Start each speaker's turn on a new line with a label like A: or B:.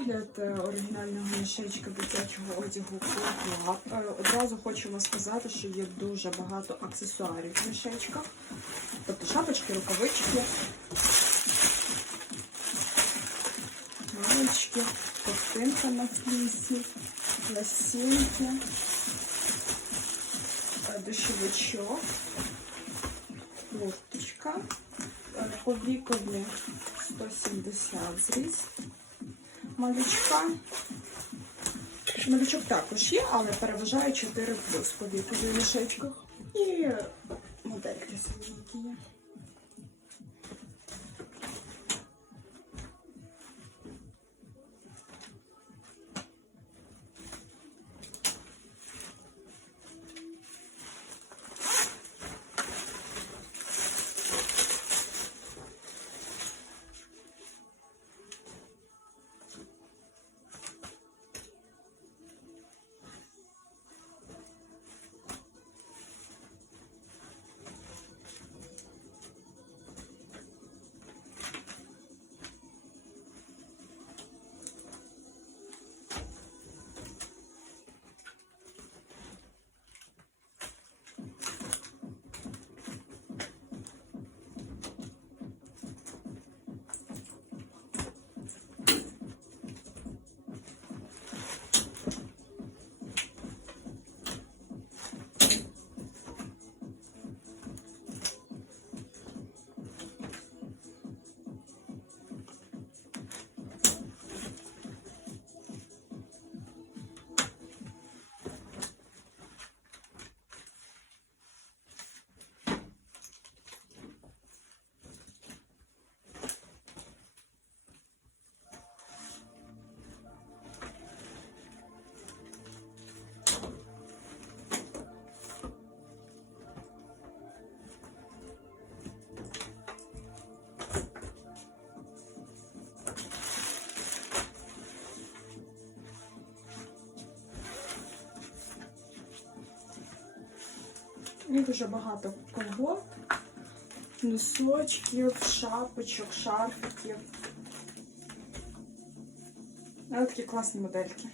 A: огляд е, оригінального мішечка дитячого одягу Клап. Е, Одразу хочу вам сказати, що є дуже багато аксесуарів в мішечках. Тобто шапочки, рукавички, маєчки, ковтинка на флісі, лосінки, е, дощовичок, курточка, е, 170 зріст малючка. Малючок також є, але переважає 4 плюс по вікові мішечках. І модельки синенькі є. І дуже багато кого. носочків, шапочок, шарфиків. Але такі класні модельки.